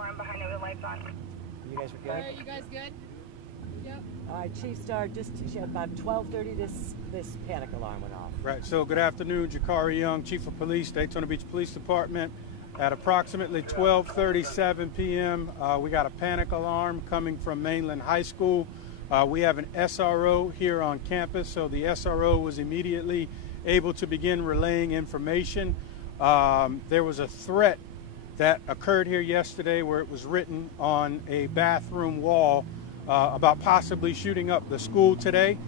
alarm behind it with the lights on. You guys are good? All right, you guys good? Yep. All right, Chief Star, just about 12:30 this panic alarm went off. Right, so good afternoon, Jakari Young, Chief of Police, Daytona Beach Police Department. At approximately 12:37 p.m., we got a panic alarm coming from Mainland High School. We have an SRO here on campus, so the SRO was immediately able to begin relaying information. There was a threat that occurred here yesterday where it was written on a bathroom wall about possibly shooting up the school today.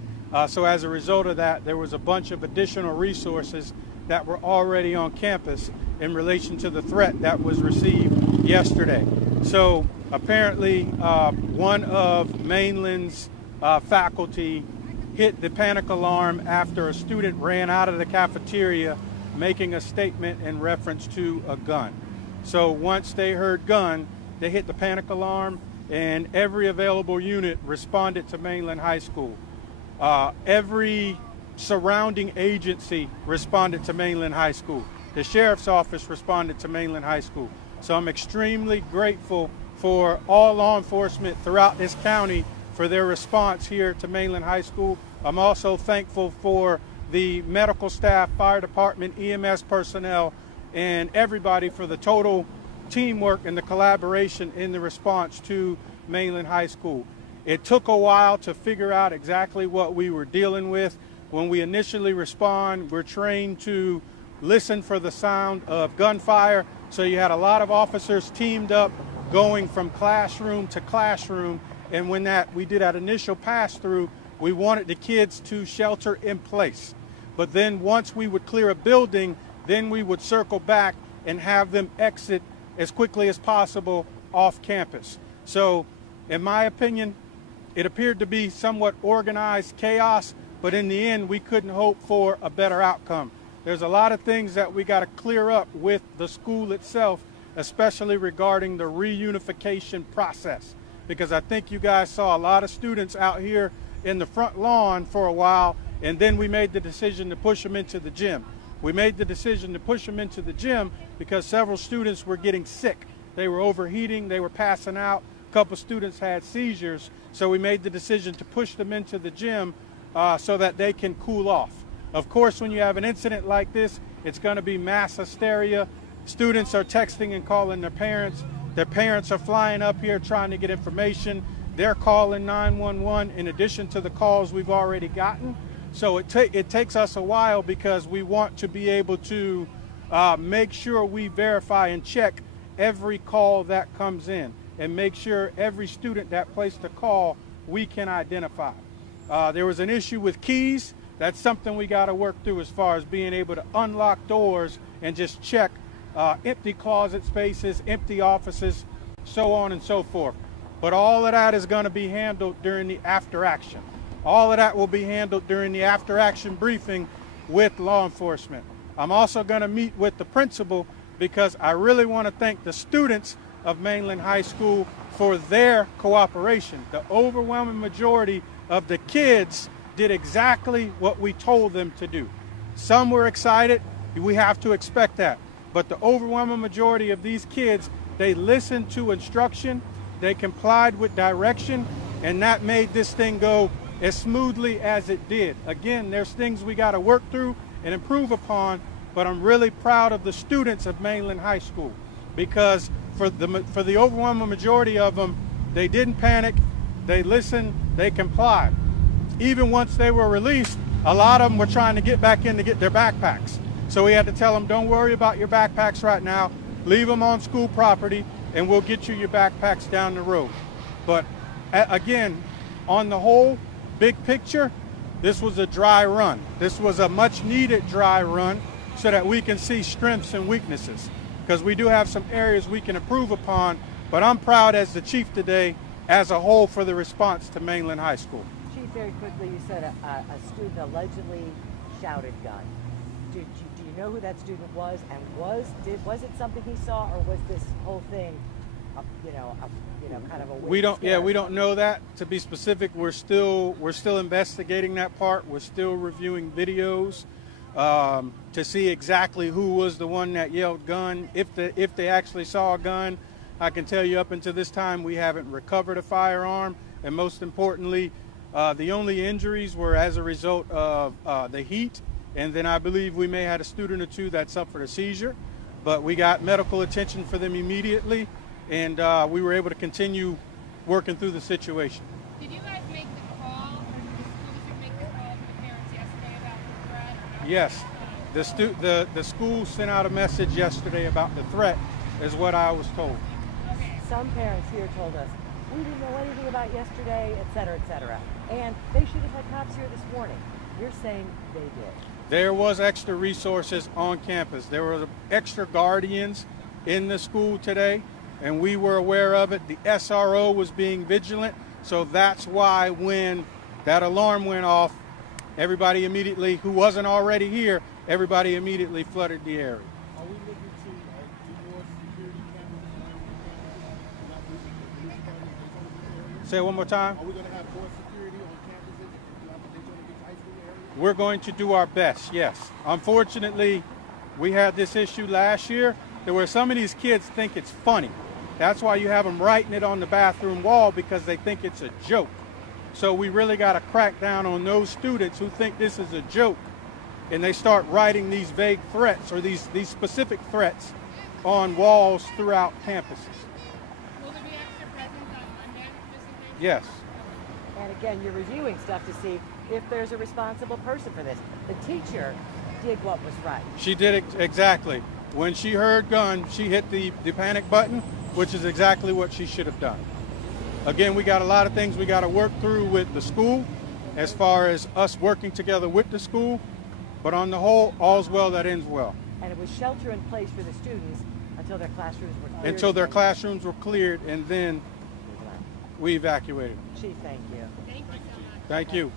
So as a result of that, there was a bunch of additional resources that were already on campus in relation to the threat that was received yesterday. So apparently one of Mainland's faculty hit the panic alarm after a student ran out of the cafeteria making a statement in reference to a gun. So once they heard gun, they hit the panic alarm, and every available unit responded to Mainland High School. Every surrounding agency responded to Mainland High School. The sheriff's office responded to Mainland High School. So I'm extremely grateful for all law enforcement throughout this county for their response here to Mainland High School. I'm also thankful for the medical staff, fire department, EMS personnel, and everybody for the total teamwork and the collaboration in the response to Mainland High School. It took a while to figure out exactly what we were dealing with. When we initially respond, we're trained to listen for the sound of gunfire. So you had a lot of officers teamed up going from classroom to classroom. And when we did that initial pass through, we wanted the kids to shelter in place. But then once we would clear a building, then we would circle back and have them exit as quickly as possible off campus. So in my opinion, it appeared to be somewhat organized chaos, but in the end, we couldn't hope for a better outcome. There's a lot of things that we got to clear up with the school itself, especially regarding the reunification process, because I think you guys saw a lot of students out here in the front lawn for a while, and then we made the decision to push them into the gym. We made the decision to push them into the gym because several students were getting sick. They were overheating, they were passing out. A couple students had seizures, so we made the decision to push them into the gym so that they can cool off. Of course, when you have an incident like this, it's going to be mass hysteria. Students are texting and calling their parents. Their parents are flying up here trying to get information. They're calling 911 in addition to the calls we've already gotten. So it takes us a while because we want to be able to make sure we verify and check every call that comes in and make sure every student that placed a call we can identify. There was an issue with keys. That's something we got to work through as far as being able to unlock doors and just check empty closet spaces, empty offices, so on and so forth. But all of that is going to be handled during the after action. All of that will be handled during the after action briefing with law enforcement. I'm also going to meet with the principal because I really want to thank the students of Mainland High School for their cooperation. The overwhelming majority of the kids did exactly what we told them to do. Some were excited. We have to expect that. But the overwhelming majority of these kids, they listened to instruction, they complied with direction, and that made this thing go as smoothly as it did. Again, there's things we got to work through and improve upon, but I'm really proud of the students of Mainland High School because for the overwhelming majority of them, they didn't panic, they listened, they complied. Even once they were released, a lot of them were trying to get back in to get their backpacks. So we had to tell them, don't worry about your backpacks right now, leave them on school property, and we'll get you your backpacks down the road. But again, on the whole, big picture, this was a dry run. This was a much needed dry run so that we can see strengths and weaknesses because we do have some areas we can improve upon, but I'm proud as the chief today as a whole for the response to Mainland High School. Chief, very quickly, you said a student allegedly shouted gun. Do you know who that student was, and was it something he saw, or was this whole thing, kind of a we don't know that. To be specific, we're still investigating that part. We're still reviewing videos to see exactly who was the one that yelled gun, if they actually saw a gun. I can tell you up until this time we haven't recovered a firearm, and most importantly, the only injuries were as a result of the heat, and then I believe we may have had a student or two that suffered a seizure, but we got medical attention for them immediately, and we were able to continue working through the situation. Did you guys make the call, or did the school district make the call to the parents yesterday about the threat? Or no? Yes, the school sent out a message yesterday about the threat, is what I was told. Okay. Some parents here told us, we didn't know anything about yesterday, et cetera, and they should have had cops here this morning. You're saying they did. There was extra resources on campus. There were extra guardians in the school today, and we were aware of it. The SRO was being vigilant, so that's why when that alarm went off, everybody immediately, who wasn't already here, everybody immediately flooded the area. Are we looking to do more security cameras around campuses? Not losing the police department in Daytona Beach area? Say it one more time. Are we going to have more security on campuses throughout the Daytona Beach High School area? We're going to do our best, yes. Unfortunately, we had this issue last year. There were some of these kids think it's funny. That's why you have them writing it on the bathroom wall, because they think it's a joke. So we really got to crack down on those students who think this is a joke, and they start writing these vague threats or these specific threats on walls throughout campuses. Will there be extra presence on Monday, just in case? Yes. And again, you're reviewing stuff to see if there's a responsible person for this. The teacher did what was right. She did it exactly. When she heard gun, she hit the panic button, which is exactly what she should have done. Again, we got a lot of things we got to work through with the school as far as us working together with the school, but on the whole, all's well that ends well. And it was shelter in place for the students until their classrooms were cleared. Until their classrooms were cleared, and then we evacuated them. Chief, thank you. Thank you so much. Thank you.